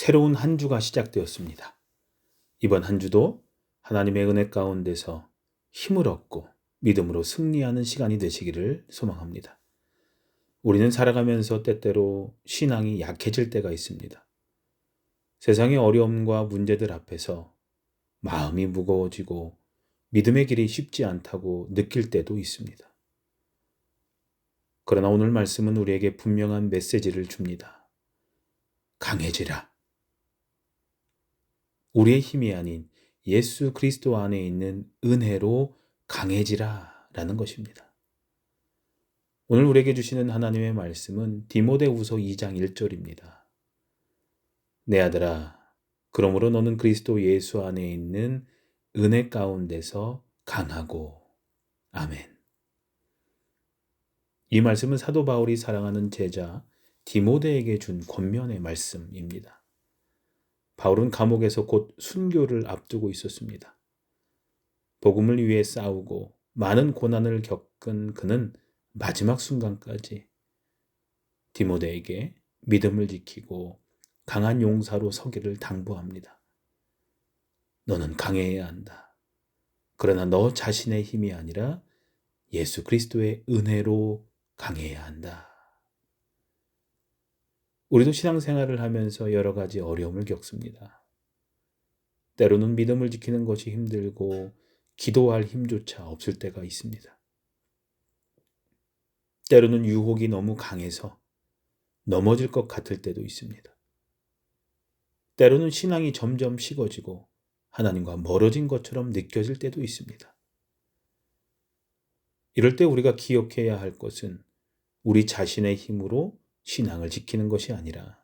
새로운 한 주가 시작되었습니다. 이번 한 주도 하나님의 은혜 가운데서 힘을 얻고 믿음으로 승리하는 시간이 되시기를 소망합니다. 우리는 살아가면서 때때로 신앙이 약해질 때가 있습니다. 세상의 어려움과 문제들 앞에서 마음이 무거워지고 믿음의 길이 쉽지 않다고 느낄 때도 있습니다. 그러나 오늘 말씀은 우리에게 분명한 메시지를 줍니다. 강해지라. 우리의 힘이 아닌 예수 그리스도 안에 있는 은혜로 강해지라 라는 것입니다. 오늘 우리에게 주시는 하나님의 말씀은 디모데후서 2장 1절입니다. 내 아들아, 그러므로 너는 그리스도 예수 안에 있는 은혜 가운데서 강하고. 아멘. 이 말씀은 사도 바울이 사랑하는 제자 디모데에게 준 권면의 말씀입니다. 바울은 감옥에서 곧 순교를 앞두고 있었습니다. 복음을 위해 싸우고 많은 고난을 겪은 그는 마지막 순간까지 디모데에게 믿음을 지키고 강한 용사로 서기를 당부합니다. 너는 강해야 한다. 그러나 너 자신의 힘이 아니라 예수 그리스도의 은혜로 강해야 한다. 우리도 신앙생활을 하면서 여러 가지 어려움을 겪습니다. 때로는 믿음을 지키는 것이 힘들고 기도할 힘조차 없을 때가 있습니다. 때로는 유혹이 너무 강해서 넘어질 것 같을 때도 있습니다. 때로는 신앙이 점점 식어지고 하나님과 멀어진 것처럼 느껴질 때도 있습니다. 이럴 때 우리가 기억해야 할 것은 우리 자신의 힘으로 신앙을 지키는 것이 아니라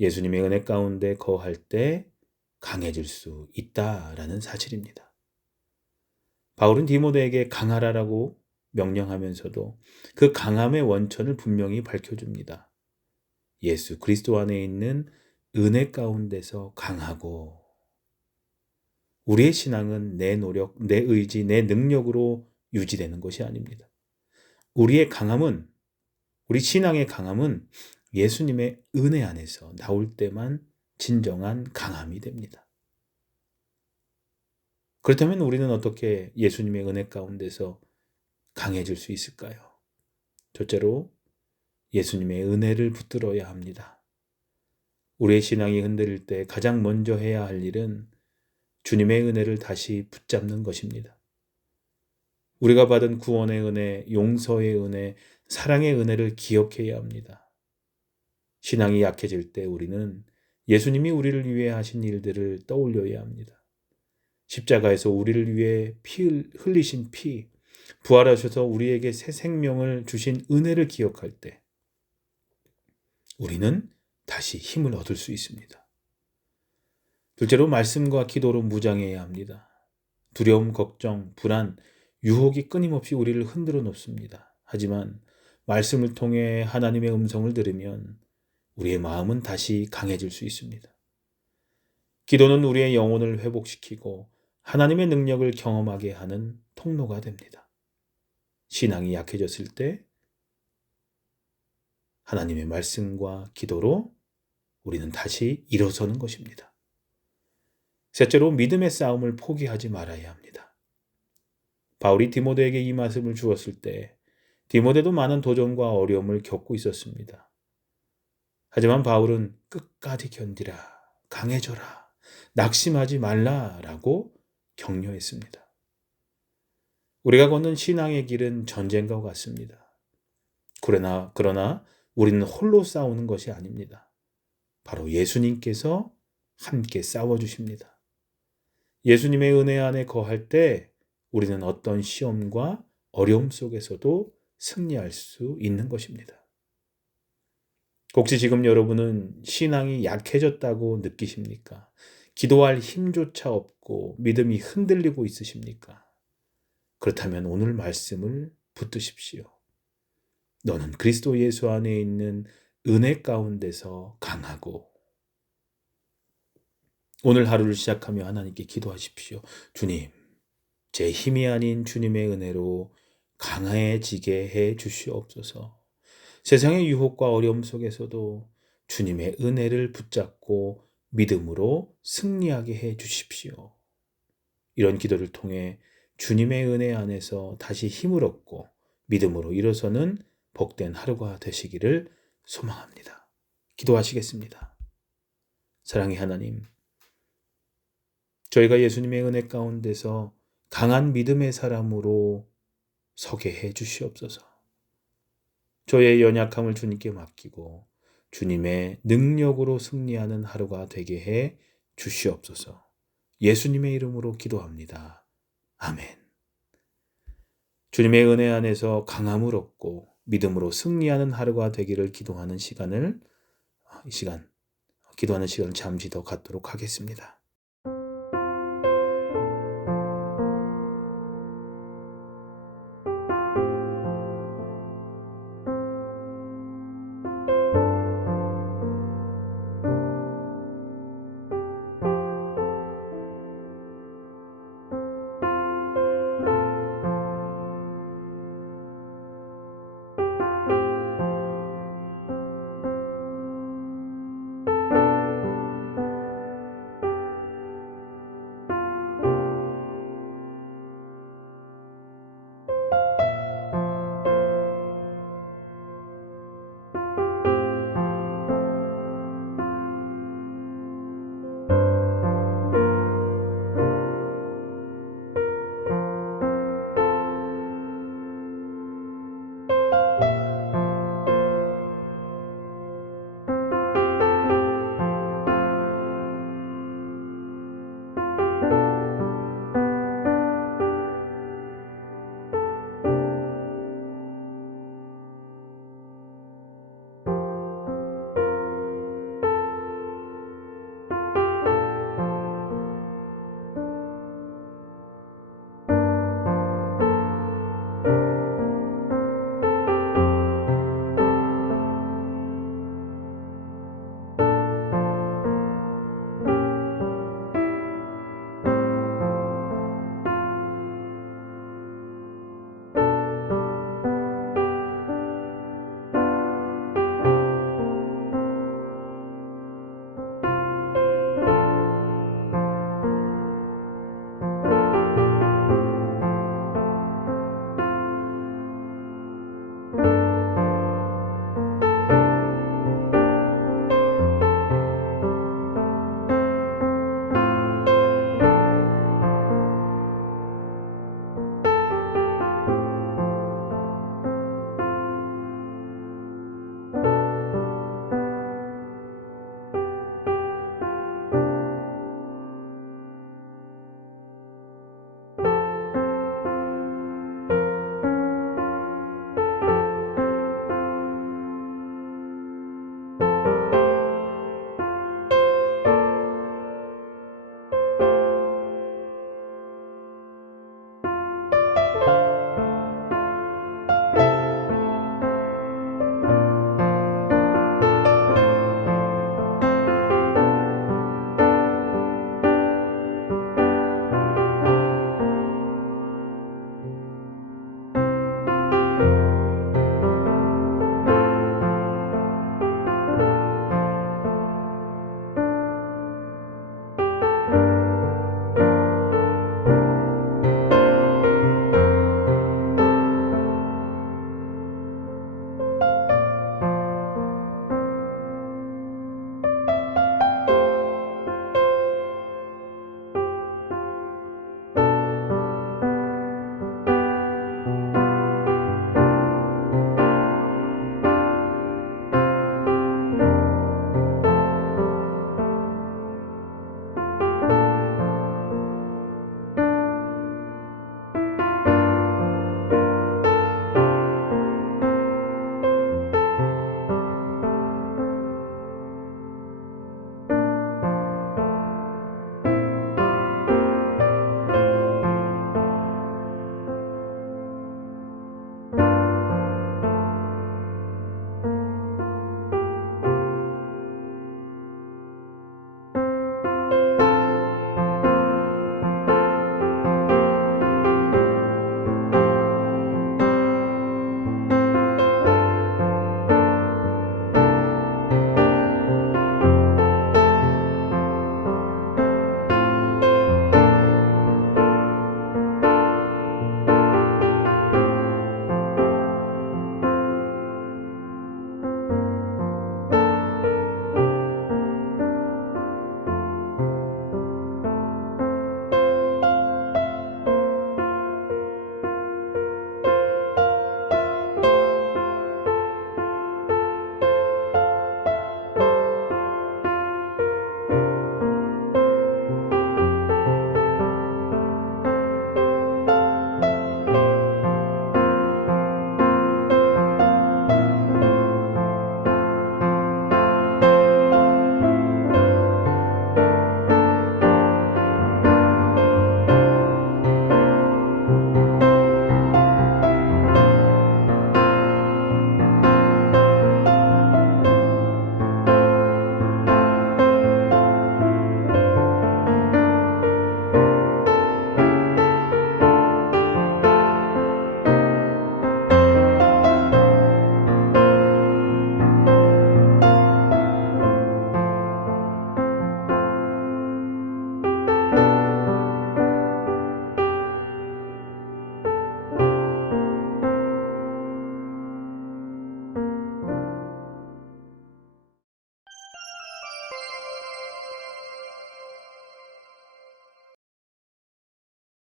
예수님의 은혜 가운데 거할 때 강해질 수 있다라는 사실입니다. 바울은 디모데에게 강하라라고 명령하면서도 그 강함의 원천을 분명히 밝혀줍니다. 예수 그리스도 안에 있는 은혜 가운데서 강하고. 우리의 신앙은 내 노력, 내 의지, 내 능력으로 유지되는 것이 아닙니다. 우리의 강함은, 우리 신앙의 강함은 예수님의 은혜 안에서 나올 때만 진정한 강함이 됩니다. 그렇다면 우리는 어떻게 예수님의 은혜 가운데서 강해질 수 있을까요? 첫째로 예수님의 은혜를 붙들어야 합니다. 우리의 신앙이 흔들릴 때 가장 먼저 해야 할 일은 주님의 은혜를 다시 붙잡는 것입니다. 우리가 받은 구원의 은혜, 용서의 은혜, 사랑의 은혜를 기억해야 합니다. 신앙이 약해질 때 우리는 예수님이 우리를 위해 하신 일들을 떠올려야 합니다. 십자가에서 우리를 위해 흘리신 피, 부활하셔서 우리에게 새 생명을 주신 은혜를 기억할 때 우리는 다시 힘을 얻을 수 있습니다. 둘째로 말씀과 기도로 무장해야 합니다. 두려움, 걱정, 불안, 유혹이 끊임없이 우리를 흔들어 놓습니다. 하지만 말씀을 통해 하나님의 음성을 들으면 우리의 마음은 다시 강해질 수 있습니다. 기도는 우리의 영혼을 회복시키고 하나님의 능력을 경험하게 하는 통로가 됩니다. 신앙이 약해졌을 때 하나님의 말씀과 기도로 우리는 다시 일어서는 것입니다. 셋째로 믿음의 싸움을 포기하지 말아야 합니다. 바울이 디모데에게 이 말씀을 주었을 때 디모데도 많은 도전과 어려움을 겪고 있었습니다. 하지만 바울은 끝까지 견디라, 강해져라, 낙심하지 말라라고 격려했습니다. 우리가 걷는 신앙의 길은 전쟁과 같습니다. 그러나 우리는 홀로 싸우는 것이 아닙니다. 바로 예수님께서 함께 싸워주십니다. 예수님의 은혜 안에 거할 때 우리는 어떤 시험과 어려움 속에서도 승리할 수 있는 것입니다. 혹시 지금 여러분은 신앙이 약해졌다고 느끼십니까? 기도할 힘조차 없고 믿음이 흔들리고 있으십니까? 그렇다면 오늘 말씀을 붙드십시오. 너는 그리스도 예수 안에 있는 은혜 가운데서 강하고. 오늘 하루를 시작하며 하나님께 기도하십시오. 주님, 제 힘이 아닌 주님의 은혜로 강해지게 해 주시옵소서. 세상의 유혹과 어려움 속에서도 주님의 은혜를 붙잡고 믿음으로 승리하게 해 주십시오. 이런 기도를 통해 주님의 은혜 안에서 다시 힘을 얻고 믿음으로 일어서는 복된 하루가 되시기를 소망합니다. 기도하시겠습니다. 사랑의 하나님, 저희가 예수님의 은혜 가운데서 강한 믿음의 사람으로 서게 해 주시옵소서. 저의 연약함을 주님께 맡기고 주님의 능력으로 승리하는 하루가 되게 해 주시옵소서. 예수님의 이름으로 기도합니다. 아멘. 주님의 은혜 안에서 강함을 얻고 믿음으로 승리하는 하루가 되기를 기도하는 시간을 기도하는 시간을 잠시 더 갖도록 하겠습니다.